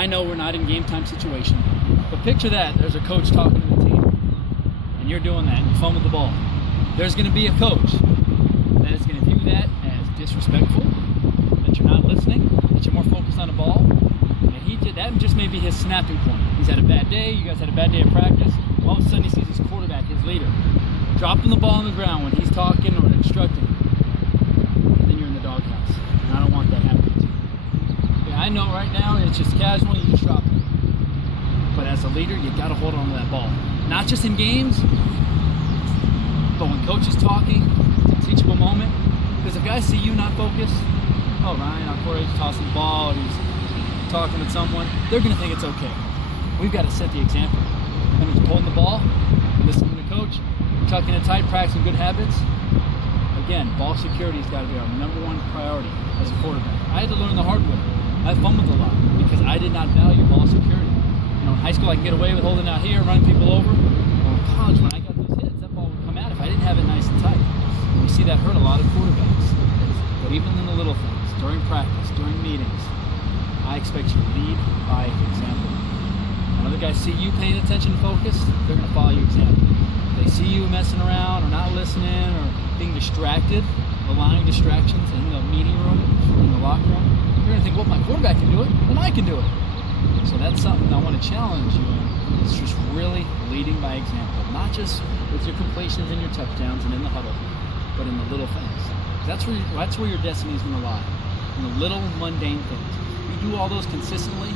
I know we're not in game time situation, but picture that. There's a coach talking to the team, and you're doing that, and you fumble the ball. There's going to be a coach that is going to view that as disrespectful, that you're not listening, that you're more focused on the ball. And that just may be his snapping point. He's had a bad day. You guys had a bad day of practice. All of a sudden, he sees his quarterback, his leader, dropping the ball on the ground when he's talking or instructing. Then you're in the doghouse, and I don't want that happening to you. I know right now it's just casual. You just drop it. But as a leader, you got to hold on to that ball. Not just in games, but when coach is talking, it's a teachable moment. Because if guys see you not focused, oh, Ryan, our quarterback's tossing the ball, he's talking with someone, they're going to think it's okay. We've got to set the example. When he's holding the ball, listening to coach, tucking it tight, practicing good habits. Again, ball security has got to be our #1 priority as a quarterback. I had to learn the hard way. I fumbled a lot because I did not value ball security. You know, in high school I can get away with holding out here, running people over. Well, in college, when I got those hits, that ball would come out if I didn't have it nice and tight. And we see that hurt a lot of quarterbacks. But even in the little things, during practice, during meetings, I expect you to lead by example. When other guys see you paying attention and focused, they're going to follow your example. If they see you messing around or not listening or being distracted, allowing distractions in the meeting room, in the locker room, you're going to think, well, if my quarterback can do it, then I can do it. So that's something I want to challenge you in. It's just really leading by example, not just with your completions and your touchdowns and in the huddle, but in the little things. That's where your destiny is going to lie, in the little mundane things. If you do all those consistently,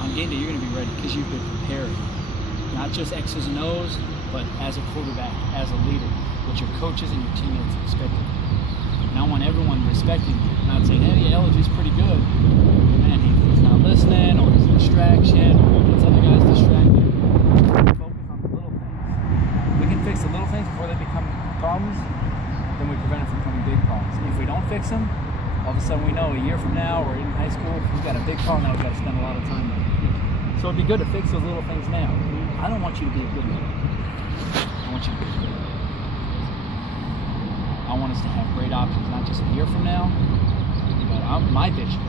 on game day you're going to be ready because you've been prepared. Not just X's and O's, but as a quarterback, as a leader, what your coaches and your teammates expect of you. And I want everyone respecting you, not saying, hey, Eledge is pretty good, and he's not listening, or he's a distraction, or he gets other guys distracted. Focus on the little things. We can fix the little things before they become problems, then we prevent them from becoming big problems. And if we don't fix them, all of a sudden we know a year from now or in high school, we've got a big problem that we've got to spend a lot of time with. So it'd be good to fix those little things now. I don't want you to be a good leader. I want you to be a good leader. I want us to have great options, not just a year from now, but my vision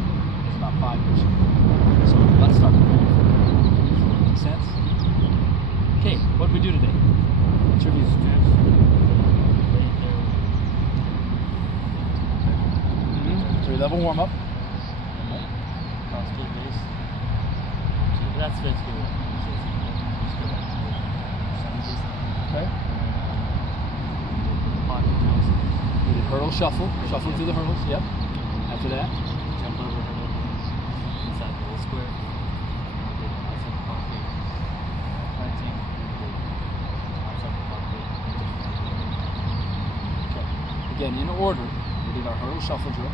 is about 5 years from now. So let's start preparing for it. Make sense? Okay, what did we do today? Trivia strips. 3-level warm-up. That's basically what okay. We did hurdle, shuffle through the hurdles, yep. After that, jump over hurdle, inside the little square, outside the pocket, planting, outside the pocket. okay. Again, in order, we did our hurdle, shuffle drill.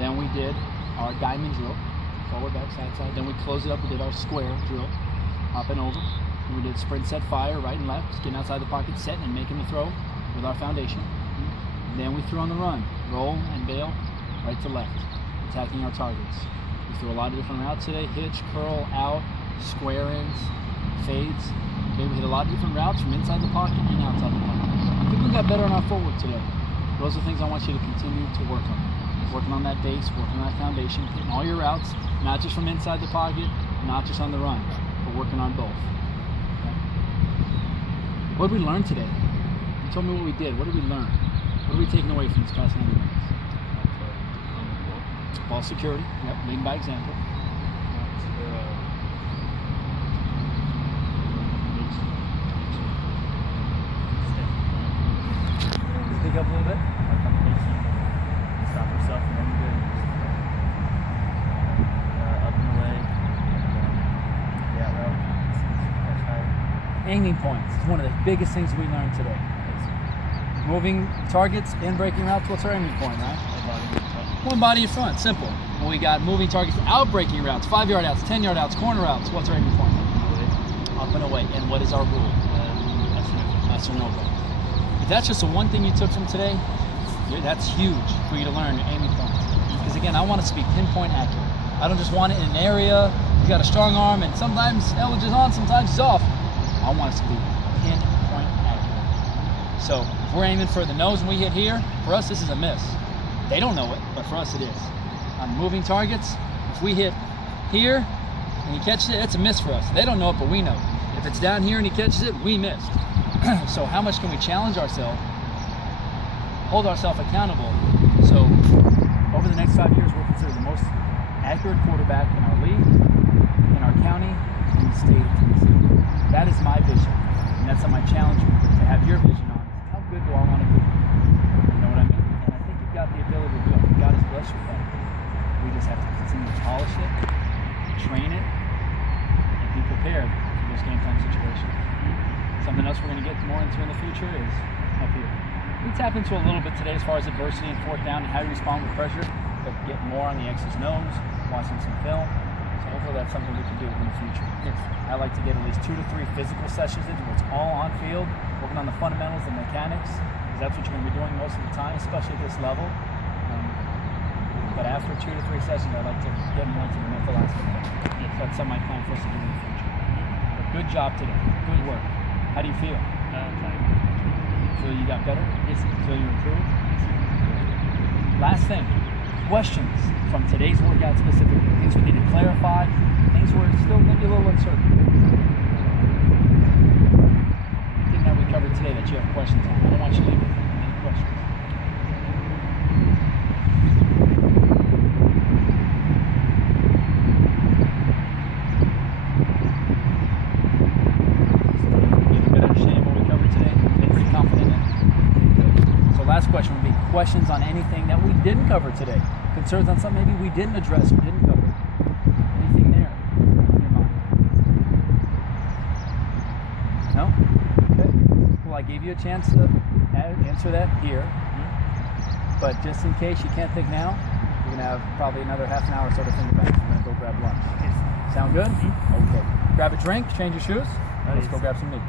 Then we did our diamond drill. Forward, back, side, side. Then we closed it up. We did our square drill, up and over. And we did sprint, set, fire, right and left, getting outside the pocket, set, and making the throw with our foundation. And then we threw on the run, roll and bail, right to left, attacking our targets. We threw a lot of different routes today: hitch, curl, out, square ins, fades. Okay, we hit a lot of different routes from inside the pocket and outside the pocket. I think we got better on our footwork today. Those are things I want you to continue to work on. Working on that base, working on that foundation, hitting all your routes, not just from inside the pocket, not just on the run, but working on both. Okay? What did we learn today? You told me what we did. What did we learn? What are we taking away from this past 90 minutes? Ball security, yep, leading by example. Speak up a little bit. Stop yourself from anything. Up and away. Aiming points is one of the biggest things we learned today. Moving targets in breaking routes, what's our aiming point, right? One body in front, simple. When we got moving targets out breaking routes, 5-yard outs, 10-yard outs, corner routes, what's our aiming point? Up and away. And what is our rule? Yes or no. If that's just the one thing you took from today, that's huge for you to learn your aiming points. Because again, I want us to be pinpoint accurate. I don't just want it in an area. He's got a strong arm, and sometimes Eledge is on, sometimes he's off. I want us to be pinpoint accurate. So if we're aiming for the nose and we hit here, for us this is a miss. They don't know it, but for us it is. on moving targets. If we hit here and he catches it, it's a miss for us. They don't know it, but we know. If it's down here and he catches it, we missed. So how much can we challenge ourselves, hold ourselves accountable? So over the next 5 years, we're considered the most accurate quarterback in our league, in our county, in the state of Tennessee. That is my vision, and that's something I challenge you to have your vision on. How good do I want to be? You know what I mean? And I think you've got the ability to do it. God has blessed you with that. We just have to continue to polish it, train it, and be prepared for those game time situations. Something else we're going to get more into in the future is up here. We tap into a little bit today as far as adversity and fourth down and how to respond with pressure, but get more on the X's and O's, watching some film. So hopefully that's something we can do in the future. Yes. I like to get at least 2 to 3 physical sessions into where it's all on field, working on the fundamentals and mechanics, because that's what you're going to be doing most of the time, especially at this level. But after 2 to 3 sessions, I like to get more into the mental aspect. Yes. So that's something I plan for us to do in the future. But good job today. Good work. How do you feel? Feel you got better? Yes. Feel you improved? Last thing, questions from today's workout specifically. Things we need to clarify, things where it's still maybe a little uncertain. Anything that we covered today that you have questions on? I don't want you to leave with any questions. Last question would be questions on anything that we didn't cover today. Concerns on something maybe we didn't address or didn't cover. Anything there in your mind? No? Okay. Well, I gave you a chance to answer that here. But just in case you can't think now, you're going to have probably another half an hour or so to think about it. We're going to go grab lunch. Yes. Sound good? Okay. Grab a drink, change your shoes. Let's go grab some meat.